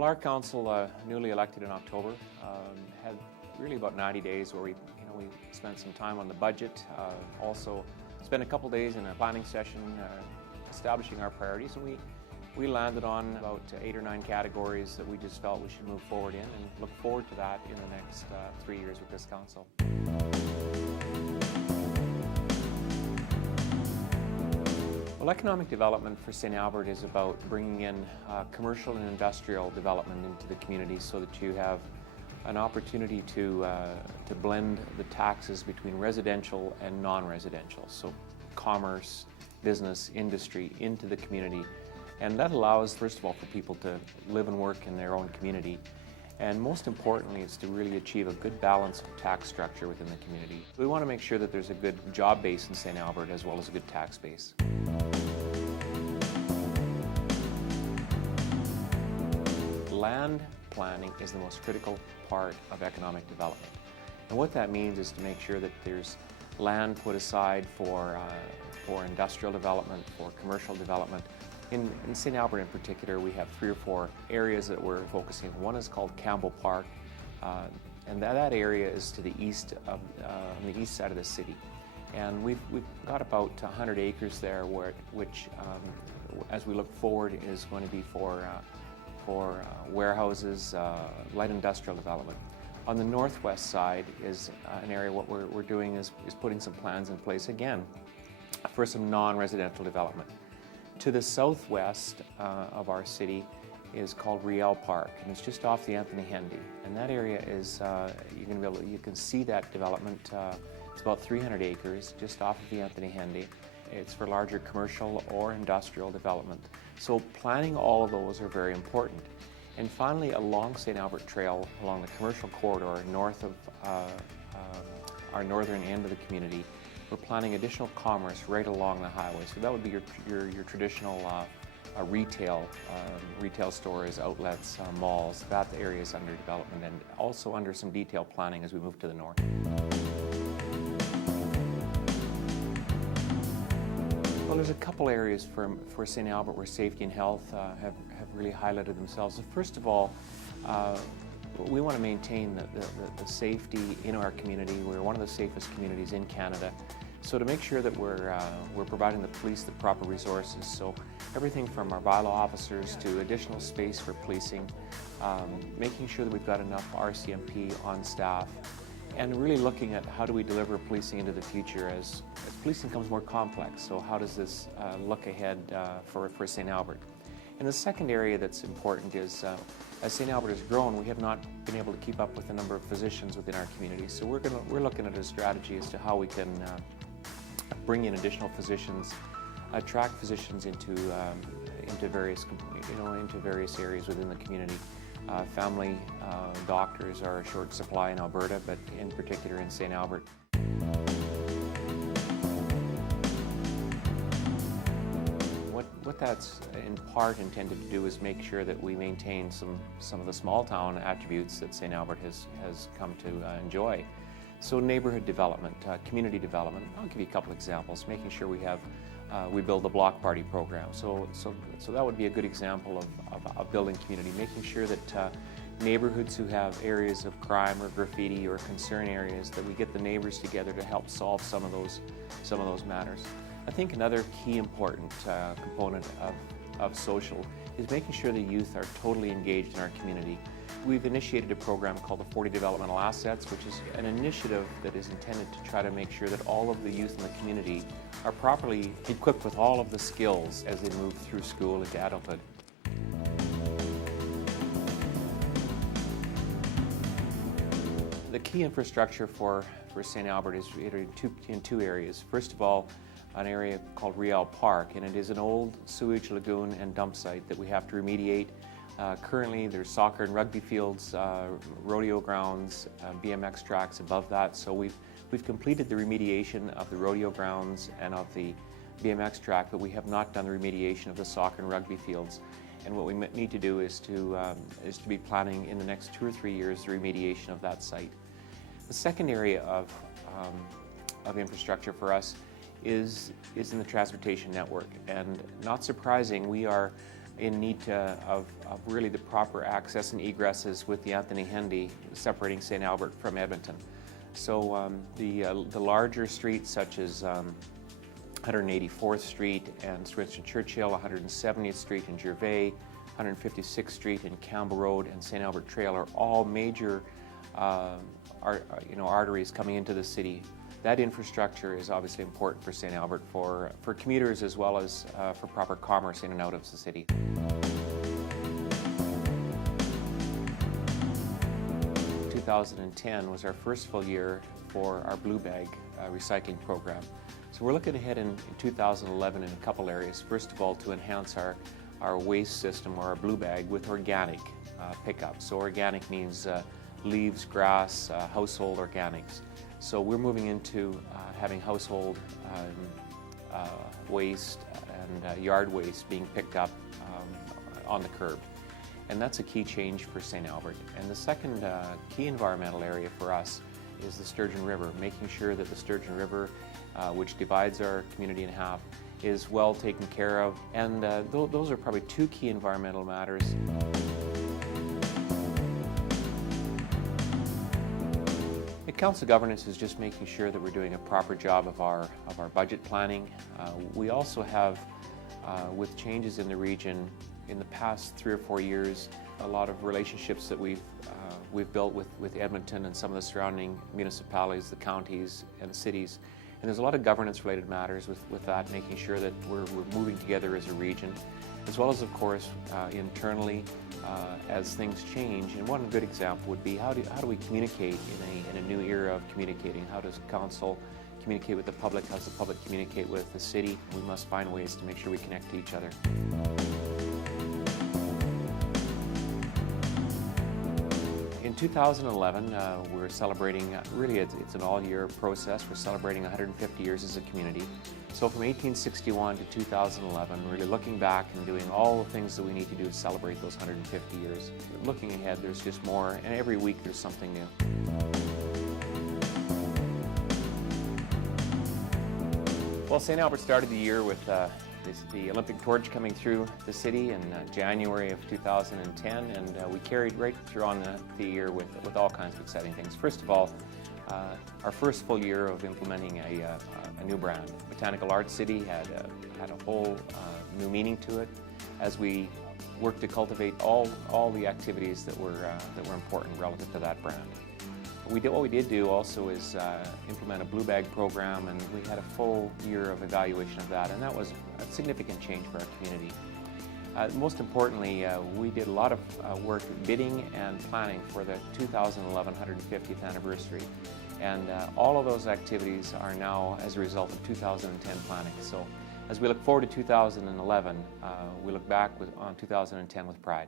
Well, our council, newly elected in October, had really about 90 days where we spent some time on the budget, also spent a couple days in a planning session establishing our priorities, and we landed on about 8 or 9 categories that we just felt we should move forward in, and look forward to that in the next 3 years with this council. Well, economic development for St. Albert is about bringing in commercial and industrial development into the community so that you have an opportunity to blend the taxes between residential and non-residential. So commerce, business, industry into the community. And that allows, first of all, for people to live and work in their own community. And most importantly, it's to really achieve a good balance of tax structure within the community. We want to make sure that there's a good job base in St. Albert as well as a good tax base. Land planning is the most critical part of economic development. And what that means is to make sure that there's land put aside for industrial development, for commercial development. In St. Albert in particular, we have 3 or 4 areas that we're focusing on. One is called Campbell Park, and that area is to the east on the east side of the city. And we've got about 100 acres there, which as we look forward, is going to be for warehouses, light industrial development. On the northwest side is an area. What we're doing is putting some plans in place again for some non-residential development. To the southwest of our city is called Riel Park, and it's just off the Anthony Hendy. And that area is you can see that development. It's about 300 acres just off of the Anthony Hendy. It's for larger commercial or industrial development. So planning all of those are very important. And finally, along St. Albert Trail, along the commercial corridor north of our northern end of the community, we're planning additional commerce right along the highway. So that would be your traditional retail stores, outlets, malls. That area is under development and also under some detailed planning as we move to the north. Well, there's a couple areas for St. Albert where safety and health have really highlighted themselves. So first of all, we want to maintain the safety in our community. We're one of the safest communities in Canada. So to make sure that we're providing the police the proper resources, so everything from our bylaw officers to additional space for policing, making sure that we've got enough RCMP on staff, and really looking at how do we deliver policing into the future as policing becomes more complex. So how does this look ahead for St. Albert? And the second area that's important is as St. Albert has grown, we have not been able to keep up with the number of physicians within our community. So we're looking at a strategy as to how we can bring in additional physicians, attract physicians into various areas within the community. Family doctors are a short supply in Alberta, but in particular in St. Albert. What that's in part intended to do is make sure that we maintain some of the small town attributes that St. Albert has come to enjoy. So neighborhood development, community development. I'll give you a couple examples. Making sure we build the block party program. So that would be a good example of building community. Making sure that neighborhoods who have areas of crime or graffiti or concern areas, that we get the neighbors together to help solve some of those matters. I think another key important component of social is making sure the youth are totally engaged in our community. We've initiated a program called the 40 Developmental Assets, which is an initiative that is intended to try to make sure that all of the youth in the community are properly equipped with all of the skills as they move through school into adulthood. The key infrastructure for St. Albert is in two areas. First of all, an area called Riel Park, and it is an old sewage lagoon and dump site that we have to remediate. Currently, there's soccer and rugby fields, rodeo grounds, BMX tracks above that. So we've completed the remediation of the rodeo grounds and of the BMX track, but we have not done the remediation of the soccer and rugby fields. And what we need to do is to be planning in the next 2 or 3 years the remediation of that site. The second area of infrastructure for us is in the transportation network, and not surprising, we are in need of really the proper access and egresses with the Anthony Hendy separating St. Albert from Edmonton. So the larger streets such as 184th Street and Winston Churchill, 170th Street in Gervais, 156th Street in Campbell Road and St. Albert Trail are all major arteries coming into the city. That infrastructure is obviously important for St. Albert for commuters as well as for proper commerce in and out of the city. In 2010 was our first full year for our Blue Bag recycling program. So we're looking ahead in 2011 in a couple areas. First of all, to enhance our waste system or our Blue Bag with organic pickup. So organic means leaves, grass, household organics. So we're moving into having household waste and yard waste being picked up on the curb. And that's a key change for St. Albert. And the second key environmental area for us is the Sturgeon River, making sure that the Sturgeon River, which divides our community in half, is well taken care of. And those are probably two key environmental matters. Council governance is just making sure that we're doing a proper job of our budget planning. We also have, with changes in the region, in the past 3 or 4 years, a lot of relationships that we've built with Edmonton and some of the surrounding municipalities, the counties and cities. And there's a lot of governance-related matters with that, making sure that we're moving together as a region, as well as, of course, internally as things change. And one good example would be how do we communicate in a new era of communicating? How does council communicate with the public? How does the public communicate with the city? We must find ways to make sure we connect to each other. In 2011, we're celebrating, really it's an all-year process. We're celebrating 150 years as a community. So from 1861 to 2011, really looking back and doing all the things that we need to do to celebrate those 150 years. Looking ahead, there's just more, and every week there's something new. Well, St. Albert started the year with the Olympic torch coming through the city in January of 2010, and we carried right through on the year with all kinds of exciting things. First of all, our first full year of implementing a new brand. Botanical Art City had a whole new meaning to it as we worked to cultivate all the activities that were important relative to that brand. What we did do also is implement a Blue Bag program, and we had a full year of evaluation of that, and that was a significant change for our community. Most importantly, we did a lot of work bidding and planning for the 2011 150th anniversary, and all of those activities are now as a result of 2010 planning. So as we look forward to 2011, we look back on 2010 with pride.